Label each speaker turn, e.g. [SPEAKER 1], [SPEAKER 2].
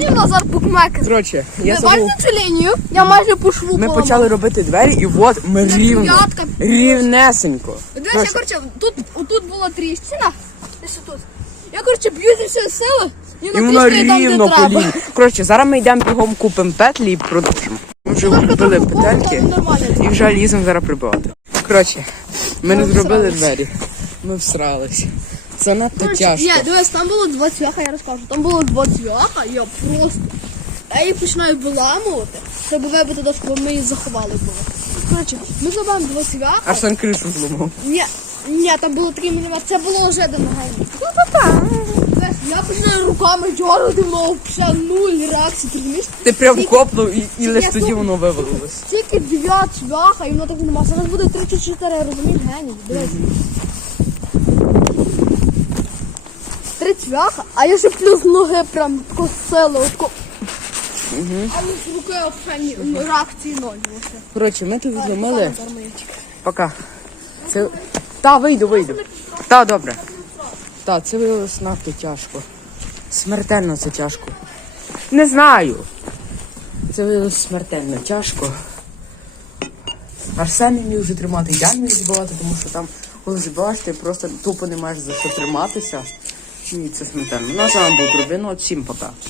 [SPEAKER 1] бачив Назар Букмекер?
[SPEAKER 2] Коротше, я
[SPEAKER 1] Ви бачите цю лінію? Я майже по шву
[SPEAKER 2] Ми
[SPEAKER 1] поламав.
[SPEAKER 2] почали робити двері, і от ми рівно.
[SPEAKER 1] дев'ятка.
[SPEAKER 2] Рівнесенько.
[SPEAKER 1] Дивись, я,
[SPEAKER 2] Коротше,
[SPEAKER 1] коротше, тут, отут була тріщина, десь отут. Я, коротше, б'ю зі всієї сили, і
[SPEAKER 2] І
[SPEAKER 1] воно
[SPEAKER 2] воно
[SPEAKER 1] тріскає там,
[SPEAKER 2] рівно
[SPEAKER 1] де
[SPEAKER 2] по
[SPEAKER 1] треба.
[SPEAKER 2] лінії. Коротше, зараз ми йдемо бігом купимо петлі і продовжимо. Ми вже купили
[SPEAKER 1] трохи
[SPEAKER 2] петельки
[SPEAKER 1] нормально.
[SPEAKER 2] і вже ліземо зараз прибивати. Коротше, ми не зробили двері. Ми всрались. Це надто
[SPEAKER 1] Коротше,
[SPEAKER 2] тяжко.
[SPEAKER 1] Ні, дивись, там було два цвяха, я розкажу. Там було два цвяха, я просто. Я її починаю виламувати, щоб вибити дошку, бо ми її заховали було. Коротше, ми забираємо два цвяха.
[SPEAKER 2] Арсен кришу зламав.
[SPEAKER 1] Ні, ні, там було 3 мм, це було вже до ногами. Знаєш, Я починаю руками дьорати, мов ще нуль реакції, ти розумієш?
[SPEAKER 2] Ти прям
[SPEAKER 1] Тільки-
[SPEAKER 2] копнув і, і лише тоді воно вивалилось.
[SPEAKER 1] Тільки дві цвяха, і воно так нема. Зараз буде 3 чи 4, розумієш, геній, дивись. Три цвяха, а я ще плюс ноги прям косили, отко. А з руки взагалі ні- реакції ноль.
[SPEAKER 2] Коротше, ми тут зламали. Пока. Це... Та, вийду, вийду. Та, добре. Та, це виявилось надто тяжко. Смертельно це тяжко. Не знаю. Це виявилось смертельно тяжко. Арсен міг вже тримати, я не міг збивати, тому що там, коли збиваєш, ти просто тупо не маєш за що триматися. І це На а з вами був всім пока.